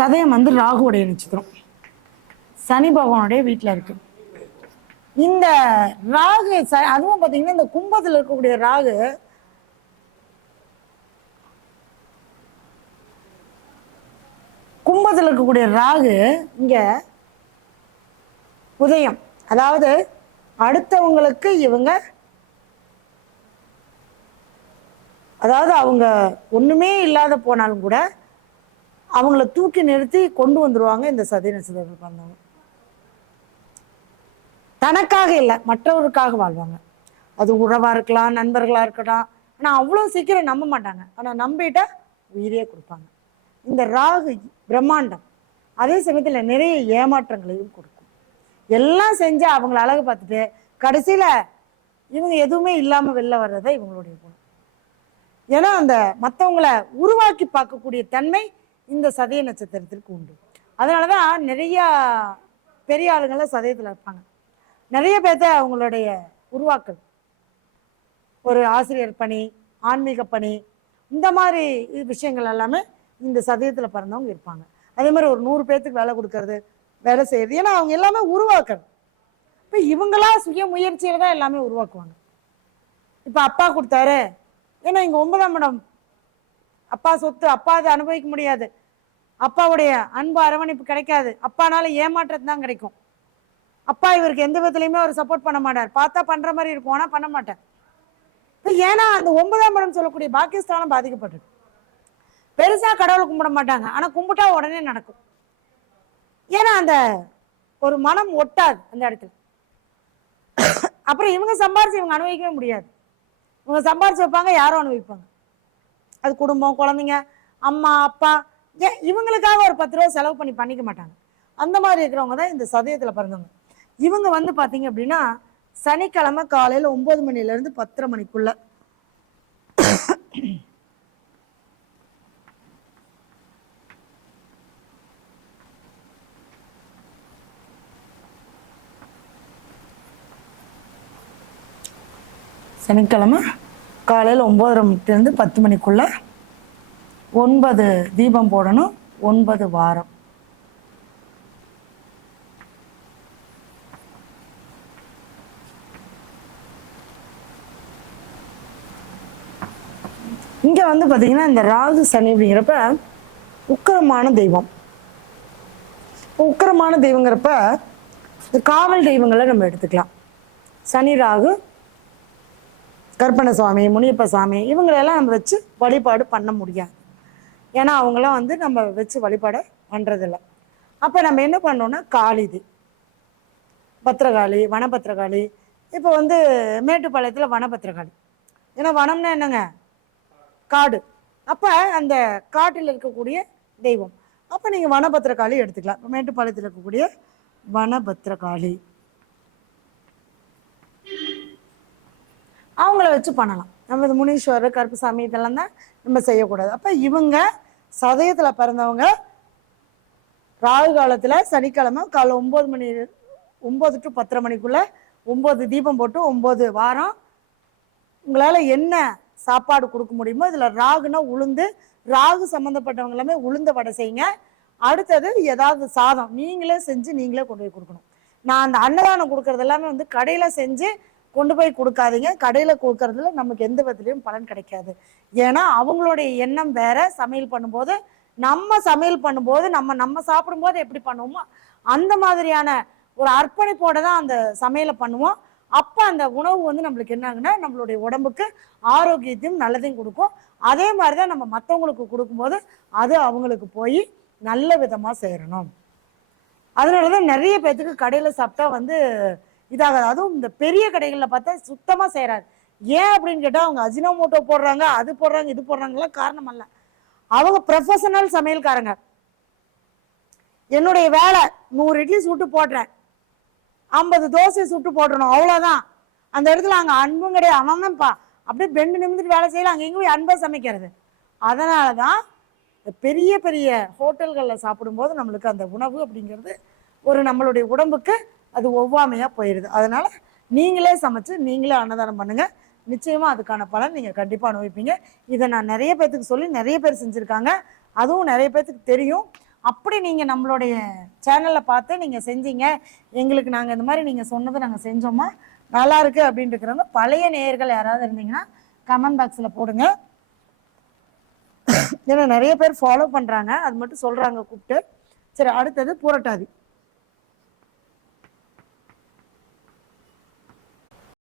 சதயம் வந்து ராகுவுடைய நட்சத்திரம். சனி பகவானுடைய வீட்டில் இருக்கு. இந்த ராகு ச- அதுவும் பார்த்தீங்கன்னா இந்த கும்பத்தில் இருக்கக்கூடிய ராகு கும்பத்தில் இருக்கக்கூடிய ராகு இங்க உதயம். அதாவது அடுத்தவங்களுக்கு இவங்க அதாவது அவங்க ஒண்ணுமே இல்லாத போனாலும் கூட அவங்கள தூக்கி நிறுத்தி கொண்டு வந்துருவாங்க இந்த சதி நட்சத்திரத்தில் பிறந்தவங்க தனக்காக இல்லை மற்றவருக்காக வாழ்வாங்க. அது உறவாக இருக்கலாம் நண்பர்களாக இருக்கலாம். ஆனால் அவ்வளோ சீக்கிரம் நம்ப மாட்டாங்க. ஆனால் நம்பிட்டா உயிரே கொடுப்பாங்க. இந்த ராகு பிரம்மாண்டம் அதே சமயத்தில் நிறைய ஏமாற்றங்களையும் கொடுக்கும். எல்லாம் செஞ்சு அவங்கள அழகு பார்த்துட்டு கடைசியில் இவங்க எதுவுமே இல்லாமல் வெளில வர்றதை இவங்களுடைய குணம். ஏன்னா அந்த மற்றவங்களை உருவாக்கி பார்க்கக்கூடிய தன்மை இந்த சதய நட்சத்திரத்திற்கு உண்டு. அதனால தான் நிறையா பெரிய ஆளுங்கள்லாம் சதயத்தில் இருப்பாங்க. நிறைய பேர்த்த அவங்களுடைய உருவாக்கல். ஒரு ஆசிரியர் பணி ஆன்மீக பணி இந்த மாதிரி விஷயங்கள் எல்லாமே இந்த சதயத்தில் பிறந்தவங்க இருப்பாங்க. அதே மாதிரி ஒரு நூறு பேர்த்துக்கு வேலை கொடுக்கறது வேலை செய்யறது ஏன்னா அவங்க எல்லாமே உருவாக்குறது இப்போ இவங்களா சுய முயற்சியில் தான் எல்லாமே உருவாக்குவாங்க. இப்போ அப்பா கொடுத்தாரு ஏன்னா இங்கே ஒன்பதாம் இடம். அப்பா சொத்து அப்பா அதை அனுபவிக்க முடியாது. அப்பாவுடைய அன்பு அரவணைப்பு கிடைக்காது. அப்பானால ஏமாற்றம் தான் கிடைக்கும். அப்பா இவருக்கு எந்த விதத்துலையுமே அவர் சப்போர்ட் பண்ண மாட்டார். பார்த்தா பண்ற மாதிரி இருக்கும். ஆனா பண்ண மாட்டார். ஏன்னா அந்த ஒன்பதாம் இடம் சொல்லக்கூடிய பாகிஸ்தானம் பாதிக்கப்பட்டது. பெருசா கடவுளை கும்பிட மாட்டாங்க. ஆனா கும்பிட்டா உடனே நடக்கும். ஏன்னா அந்த ஒரு மனம் ஒட்டாது அந்த இடத்துல. அப்புறம் இவங்க சம்பாரிச்சு இவங்க அனுபவிக்கவே முடியாது. இவங்க சம்பாரிச்சு வைப்பாங்க யாரும் அனுபவிப்பாங்க. அது குடும்பம் குழந்தைங்க அம்மா அப்பா ஏன்? இவங்களுக்காக ஒரு பத்து ரூபா செலவு பண்ணி பண்ணிக்க மாட்டாங்க. அந்த மாதிரி இருக்கிறவங்க தான் இந்த சதயத்தில் பிறந்தவங்க. இவங்க வந்து பார்த்தீங்க அப்படின்னா சனிக்கிழமை காலையில் ஒம்பது மணிலேருந்து பத்தரை மணிக்குள்ள. சனிக்கிழமை காலையில் ஒம்பதரை மணிலேருந்து பத்து மணிக்குள்ளே ஒன்பது தீபம் போடணும் ஒன்பது வாரம். இங்கே வந்து பார்த்தீங்கன்னா இந்த ராகு சனி அப்படிங்கிறப்ப உக்கரமான தெய்வம். உக்கரமான தெய்வங்கிறப்ப இந்த காவல் தெய்வங்களை நம்ம எடுத்துக்கலாம். சனி ராகு கற்பனை சுவாமி முனியப்ப சாமி இவங்களெல்லாம் நம்ம வச்சு வழிபாடு பண்ண முடியாது. ஏன்னா அவங்களாம் வந்து நம்ம வச்சு வழிபாட பண்ணுறதில்ல அப்போ நம்ம என்ன பண்ணோம்னா காளிது பத்திரகாளி வனபத்திரகாளி இப்போ வந்து மேட்டுப்பாளையத்தில் வனபத்திரகாளி ஏன்னா வனம்னா என்னங்க? காடு. அப்போ அந்த காட்டில் இருக்கக்கூடிய தெய்வம். அப்போ நீங்கள் வனபத்திரகாளி எடுத்துக்கலாம். இப்போ மேட்டுப்பாளையத்தில் இருக்கக்கூடிய வனபத்திரகாளி அவங்கள வச்சு பண்ணலாம். நம்ம இது முனீஸ்வரர் கருப்புசாமி இதெல்லாம் தான் நம்ம செய்யக்கூடாது. அப்போ இவங்க சதயத்தில் பிறந்தவங்க ராகு காலத்தில் சனிக்கிழமை காலை ஒம்பது மணி ஒம்பது டு பத்தரை மணிக்குள்ளே ஒம்பது தீபம் போட்டு ஒம்பது வாரம் உங்களால் என்ன சாப்பாடு கொடுக்க முடியுமோ இதில் ராகுனா உளுந்து ராகு சம்மந்தப்பட்டவங்க எல்லாமே உளுந்த வடை செய்யுங்க. அடுத்தது ஏதாவது சாதம் நீங்களே செஞ்சு நீங்களே கொண்டு போய் கொடுக்கணும். நான் அந்த அன்னதானம் கொடுக்கறது எல்லாமே வந்து கடையில் செஞ்சு கொண்டு போய் கொடுக்காதீங்க. கடையில் கொடுக்கறதுல நமக்கு எந்த விதத்துலையும் பலன் கிடைக்காது. ஏன்னா அவங்களுடைய எண்ணம் வேற சமையல் பண்ணும்போது நம்ம சமையல் பண்ணும்போது நம்ம நம்ம சாப்பிடும்போது எப்படி பண்ணுவோமோ அந்த மாதிரியான ஒரு அர்ப்பணிப்போட தான் அந்த சமையலை பண்ணுவோம். அப்போ அந்த உணவு வந்து நம்மளுக்கு என்னாங்கன்னா நம்மளுடைய உடம்புக்கு ஆரோக்கியத்தையும் நல்லதையும் கொடுக்கும். அதே மாதிரி தான் நம்ம மற்றவங்களுக்கு கொடுக்கும்போது அது அவங்களுக்கு போய் நல்ல விதமாக சேரணும். அதனால தான் நிறைய பேர்த்துக்கு கடையில் சாப்பிட்டா வந்து இதாக அதுவும் இந்த பெரிய கடைகளில் பார்த்தா சுத்தமாக செய்கிறாரு ஏன் அப்படின்னு கேட்டால் அவங்க அஜினோமோட்டோ போடுறாங்க அது போடுறாங்க இது போடுறாங்கலாம் காரணம் அல்ல. அவங்க ப்ரொஃபஷனல் சமையல்காரங்க. என்னுடைய வேலை நூறு இட்லி சுட்டு போடுறேன். ஐம்பது தோசை சுட்டு போட்டுறணும் அவ்வளோதான் அந்த இடத்துல அங்கே அன்பும் கிடையாது. அவன் தான்ப்பா அப்படியே பெண்டு நிமிந்துட்டு வேலை செய்யலாம் அங்கே எங்கே போய் அன்பை சமைக்கிறது? அதனால தான் பெரிய பெரிய ஹோட்டல்களில் சாப்பிடும்போது நம்மளுக்கு அந்த உணவு அப்படிங்கிறது ஒரு நம்மளுடைய உடம்புக்கு அது ஒவ்வாமையாக போயிடுது அதனால் நீங்களே சமைச்சு நீங்களே அன்னதானம் பண்ணுங்கள் நிச்சயமாக அதுக்கான பலன் நீங்கள் கண்டிப்பாக அனுபவிப்பீங்க. இதை நான் நிறைய பேர்த்துக்கு சொல்லி நிறைய பேர் செஞ்சுருக்காங்க. அதுவும் நிறைய பேர்த்துக்கு தெரியும். அப்படி நீங்கள் நம்மளுடைய சேனலில் பார்த்து நீங்கள் செஞ்சீங்க. எங்களுக்கு நாங்கள் இந்த மாதிரி நீங்கள் சொன்னதை நாங்கள் செஞ்சோமா? நல்லா இருக்கு அப்படின்னு இருக்கிறவங்க பழைய நேயர்கள் யாராவது இருந்தீங்கன்னா கமெண்ட் பாக்ஸில் போடுங்க. ஏன்னா நிறைய பேர் ஃபாலோ பண்ணுறாங்க அது மட்டும் சொல்கிறாங்க கூப்பிட்டு. சரி அடுத்தது புரட்டாதி.